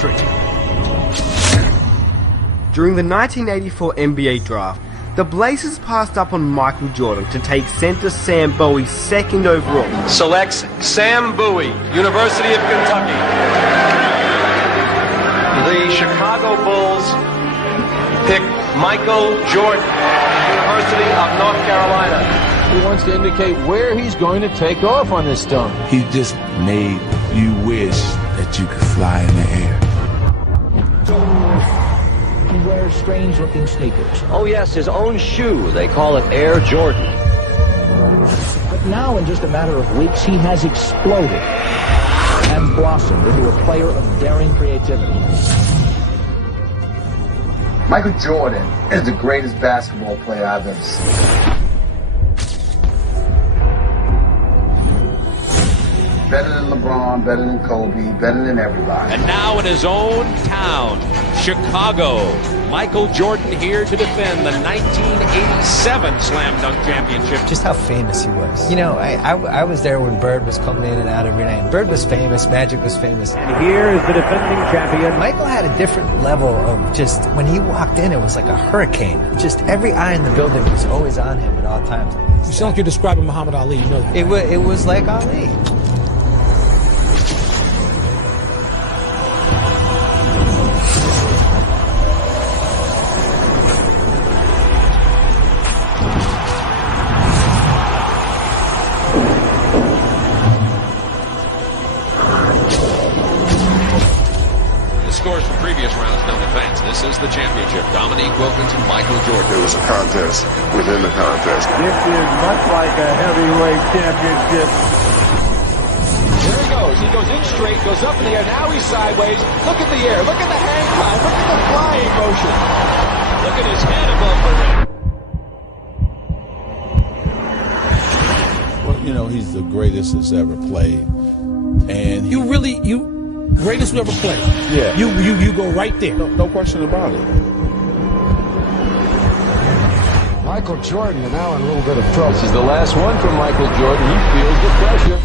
country. During the 1984 NBA draft, the Blazers passed up on Michael Jordan to take center Sam Bowie second overall. Selects Sam Bowie, University of Kentucky. The Chicago Bulls pick Michael Jordan, University of North Carolina. He wants to indicate where he's going to take off on this dunk. He just made you wish that you could fly in the air. He wears strange-looking sneakers. Oh, yes, his own shoe. They call it Air Jordan. But now, in just a matter of weeks, he has exploded and blossomed into a player of daring creativity. Michael Jordan is the greatest basketball player I've ever seen. Better than LeBron, better than Kobe, better than everybody. And now in his own town, Chicago, Michael Jordan here to defend the 1987 Slam Dunk Championship. Just how famous he was. You know, I was there when Bird was coming in and out every night. Bird was famous, Magic was famous. And here is the defending champion. Michael had a different level of just, when he walked in, it was like a hurricane. Just every eye in the building was always on him at all times. You sound like you're describing Muhammad Ali, you know that. It was like Ali. Scores from previous rounds don't advance. This is the championship. Dominique Wilkins and Michael Jordan. It was a contest within the contest. This is much like a heavyweight championship. There he goes. He goes in straight, goes up in the air. Now he's sideways. Look at the air. Look at the hang time. Look at the flying motion. Look at his head above the rim. Well, you know, he's the greatest that's ever played. And Greatest we ever played. Yeah. You go right there. No question about it. Michael Jordan is now in a little bit of trouble. This is the last one from Michael Jordan. He feels the pressure.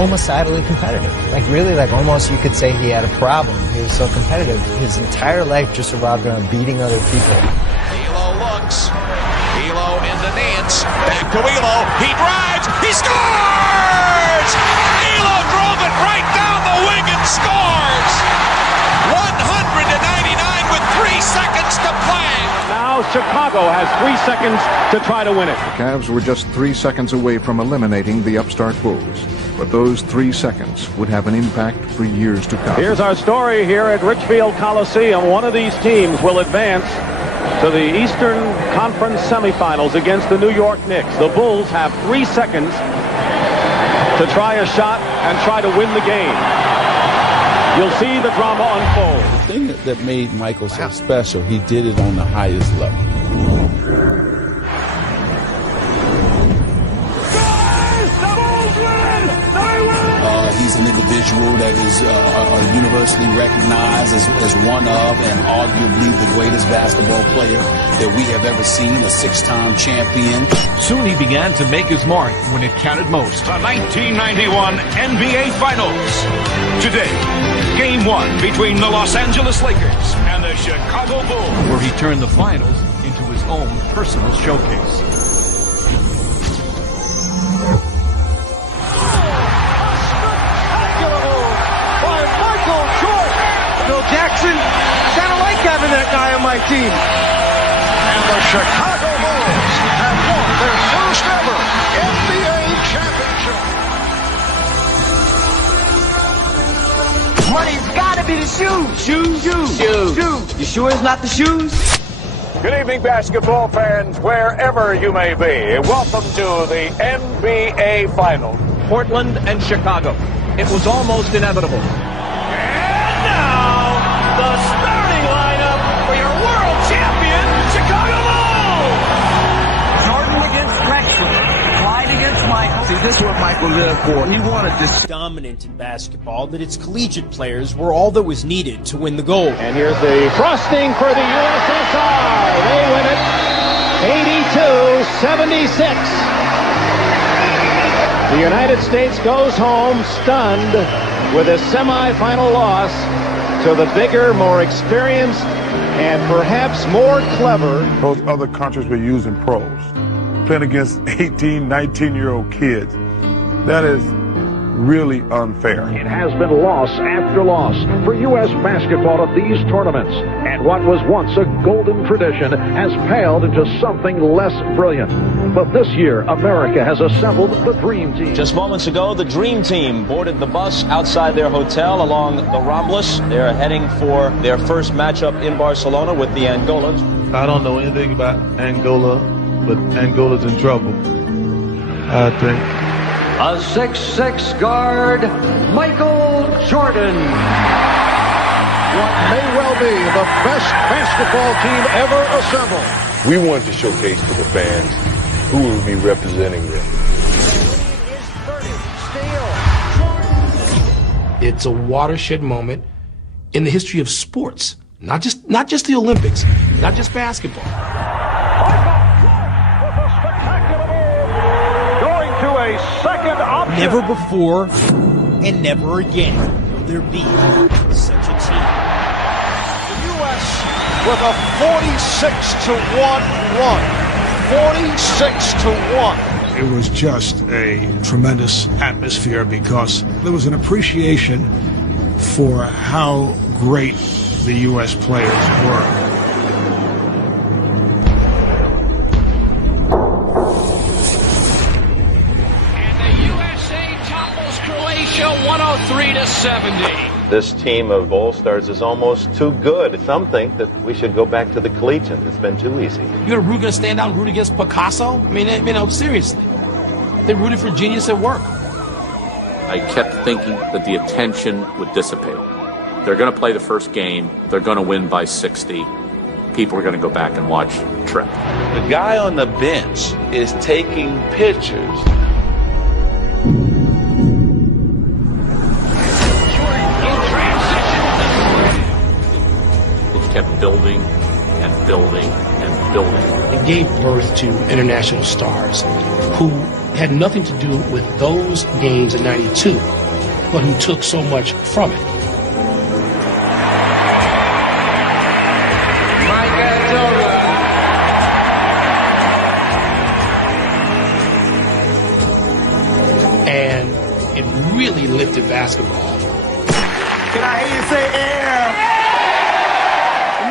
Homicidally competitive. Like really, like almost you could say he had a problem. He was so competitive. His entire life just revolved around beating other people. Elo looks. Elo in the dance. Back to Elo. He drives. He scores! Elo drove it right down the wing and scores! 100-99 with 3 seconds to play. Now Chicago has 3 seconds to try to win it. The Cavs were just 3 seconds away from eliminating the upstart Bulls. But those 3 seconds would have an impact for years to come. Here's our story here at Richfield Coliseum. One of these teams will advance to the Eastern Conference semifinals against the New York Knicks. The Bulls have 3 seconds to try a shot and try to win the game. You'll see the drama unfold. The thing that made Michael so special, he did it on the highest level. He's an individual that is universally recognized as one of and arguably the greatest basketball player that we have ever seen, a 6-time champion. Soon he began to make his mark when it counted most. The 1991 NBA Finals. Today, Game 1 between the Los Angeles Lakers and the Chicago Bulls. Where he turned the finals into his own personal showcase. Jackson, kind of like having that guy on my team. And the Chicago Bulls have won their first ever NBA championship. Money's got to be the shoes. Shoes. You sure it's not the shoes? Good evening, basketball fans, wherever you may be. Welcome to the NBA Finals. Portland and Chicago. It was almost inevitable. The starting lineup for your world champion, Chicago Bulls! Jordan against Drexler. Clyde against Michael. Because this is what Michael lived for. He wanted this. Dominant in basketball that its collegiate players were all that was needed to win the gold. And here's the frosting for the USSR. They win it 82-76. The United States goes home stunned with a semifinal loss to the bigger, more experienced, and perhaps more clever. Those other countries were using pros, playing against 18, 19-year-old kids. That is really unfair. It has been loss after loss for U.S. basketball at these tournaments. And what was once a golden tradition has paled into something less brilliant. But this year, America has assembled the Dream Team. Just moments ago, the Dream Team boarded the bus outside their hotel along the Ramblas. They're heading for their first matchup in Barcelona with the Angolans. I don't know anything about Angola, but Angola's in trouble, I think. A 6'6" guard, Michael Jordan. What may well be the best basketball team ever assembled. We wanted to showcase to the fans who will be representing them. It's a watershed moment in the history of sports, not just the Olympics, not just basketball. Going to a second option. Never before and never again will there be such a team. The U.S. with a 46-1 run. 46-1. It was just a tremendous atmosphere because there was an appreciation for how great the U.S. players were. And the USA topples Croatia 103-70. This team of All-Stars is almost too good. Some think that we should go back to the collegiate. It's been too easy. You're going to stand out and root against Picasso? I mean, seriously. They rooted for genius at work. I kept thinking that the attention would dissipate. They're going to play the first game. They're going to win by 60. People are going to go back and watch Trip. The guy on the bench is taking pictures. It kept building and building and building. It gave birth to international stars who had nothing to do with those games in '92, but who took so much from it. And it really lifted basketball. Can I hear you say air?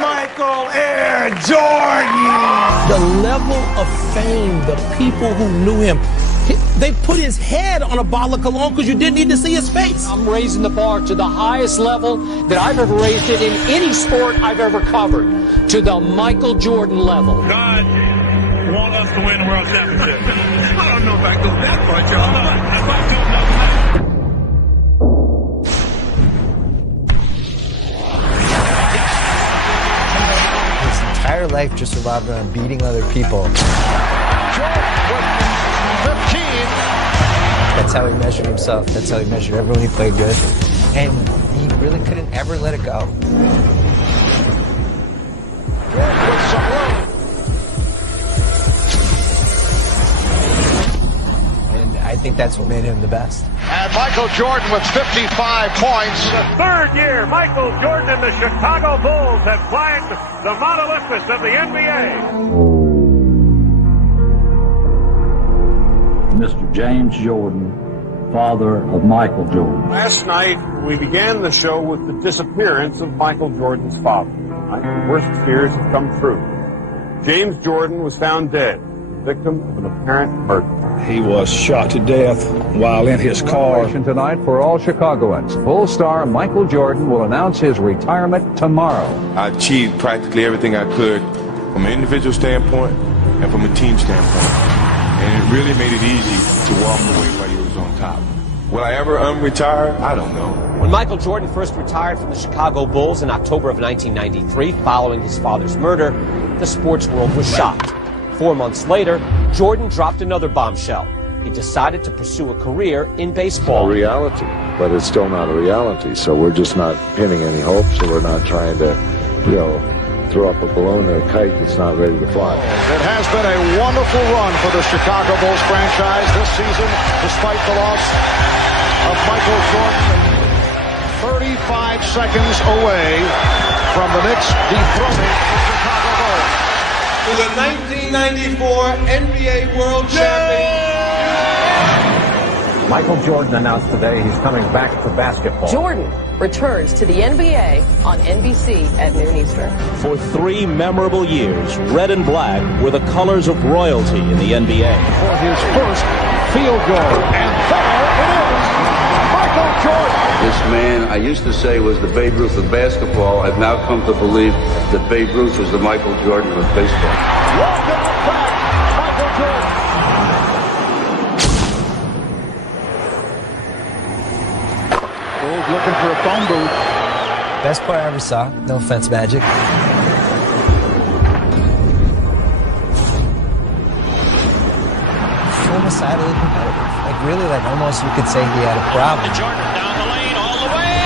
Michael Air Jordan! The level of fame, the people who knew him, they put his head on a bottle of cologne because you didn't need to see his face. I'm raising the bar to the highest level that I've ever raised it in any sport I've ever covered, to the Michael Jordan level. God want us to win the World Championship. I don't know if I go that far, y'all. If I don't know. Entire life just revolved around beating other people. That's how he measured himself. That's how he measured everyone he played with. And he really couldn't ever let it go. And I think that's what made him the best. And Michael Jordan with 55 points. The third year, Michael Jordan and the Chicago Bulls have flagged the Mount Olympus of the NBA. Mr. James Jordan, father of Michael Jordan. Last night, we began the show with the disappearance of Michael Jordan's father. The worst fears have come true. James Jordan was found dead, victim of an apparent murder. He was shot to death while in his car. Tonight for all Chicagoans. Full star Michael Jordan will announce his retirement tomorrow. I achieved practically everything I could from an individual standpoint and from a team standpoint. And it really made it easy to walk away while he was on top. Will I ever retire? I don't know. When Michael Jordan first retired from the Chicago Bulls in October of 1993, following his father's murder, the sports world was shocked. 4 months later, Jordan dropped another bombshell. he decided to pursue a career in baseball. Reality, but it's still not a reality. So we're just not pinning any hopes, so we're not trying to, throw up a balloon or a kite that's not ready to fly. It has been a wonderful run for the Chicago Bulls franchise this season, despite the loss of Michael Jordan. 35 seconds away from the Knicks dethroning the Chicago Bulls. To the 1994 NBA World Champion. Michael Jordan announced today he's coming back to basketball. Jordan returns to the NBA on NBC at noon Eastern. For 3 memorable years, red and black were the colors of royalty in the NBA. For his first field goal, and there it is, Michael Jordan. This man, I used to say, was the Babe Ruth of basketball. I've now come to believe that Babe Ruth was the Michael Jordan of baseball. Welcome back, Michael Jordan. Looking for a phone booth. Best player I ever saw. No offense, Magic. Homicidally competitive. Like really, almost you could say he had a problem. Jordan down the lane, all the way.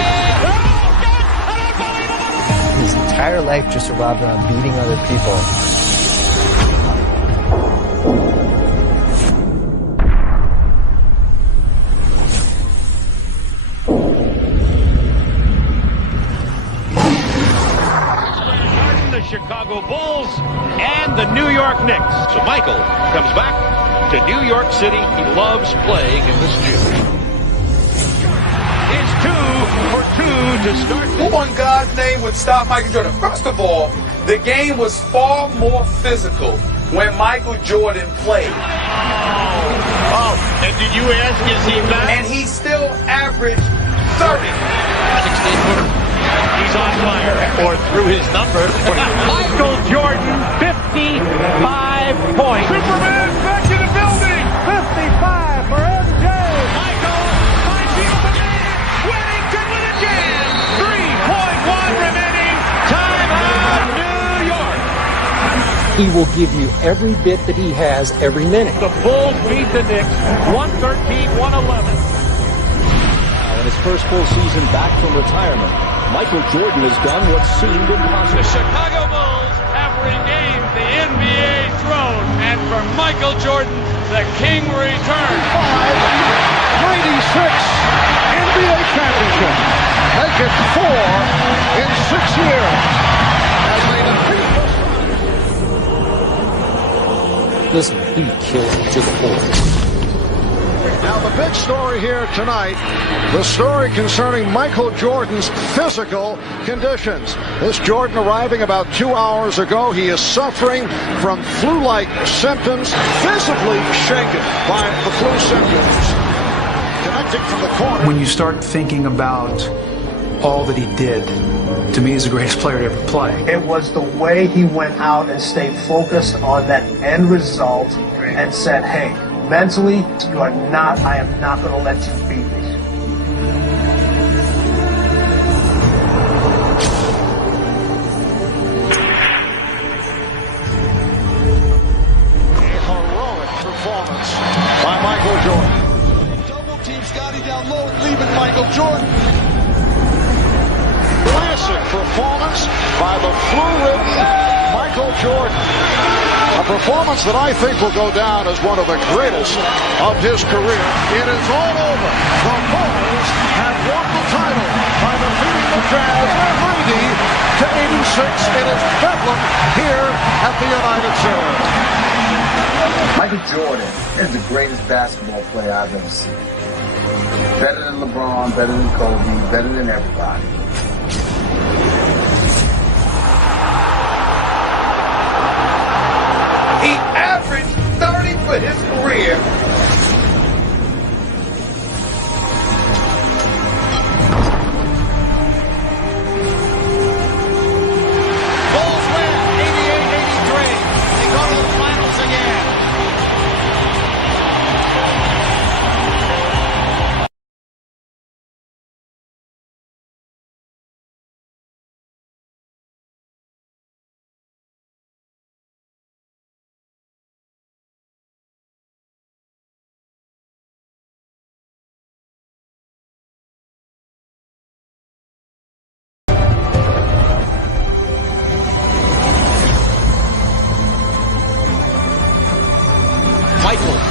His entire life just revolved around beating other people. Chicago Bulls and the New York Knicks. So Michael comes back to New York City. He loves playing in this gym. It's 2 for 2 to start. Who in God's name would stop Michael Jordan? First of all, the game was far more physical when Michael Jordan played. Oh, and did you ask, is he back? And he still averaged 30. 16-footer. He's on fire, or through his number. Michael Jordan, 55 points. Superman back in the building. 55 for MJ. Michael finds the open man. Whittington with a jam. 3.1 remaining. Timeout, New York. He will give you every bit that he has every minute. The Bulls beat the Knicks 113-111. In his first full season back from retirement, Michael Jordan has done what seemed impossible. The Chicago Bulls have regained the NBA throne, and for Michael Jordan, the king returns. 96 NBA championship. Make it 4 in 6 years. As they defeat Listen, he killed it to the core. Now the big story here tonight, the story concerning Michael Jordan's physical conditions. This Jordan arriving about 2 hours ago. He is suffering from flu-like symptoms, visibly shaken by the flu symptoms. Connecting from the corner. When you start thinking about all that he did, to me, he's the greatest player to ever play. It was the way he went out and stayed focused on that end result and said, hey, mentally, I am not going to let you beat me. A heroic performance by Michael Jordan. Double team Scotty down low and leaving Michael Jordan. Classic performance by the flu-ridden Michael Jordan. A performance that I think will go down as one of the greatest of his career. It is all over. The Bulls have won the title by defeating the Jazz 90-86. It is Bedlam here at the United Center. Michael Jordan is the greatest basketball player I've ever seen. Better than LeBron, better than Kobe, better than everybody. He averaged 30 for his career.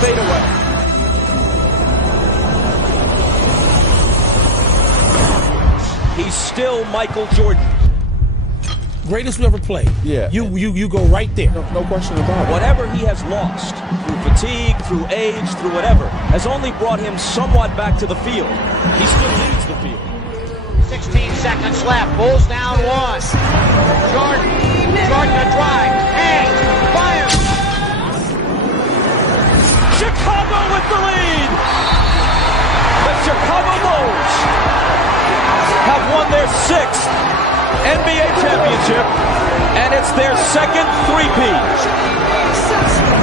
fadeaway. He's still Michael Jordan. Greatest who ever played. Yeah. You go right there. No question about it. Whatever he has lost, through fatigue, through age, through whatever, has only brought him somewhat back to the field. He still leads the field. 16 seconds left. Bulls down one. Jordan a drive. Hangs. Fires. Chicago with the lead. The Chicago Bulls have won their 6th NBA championship, and it's their second three-peat.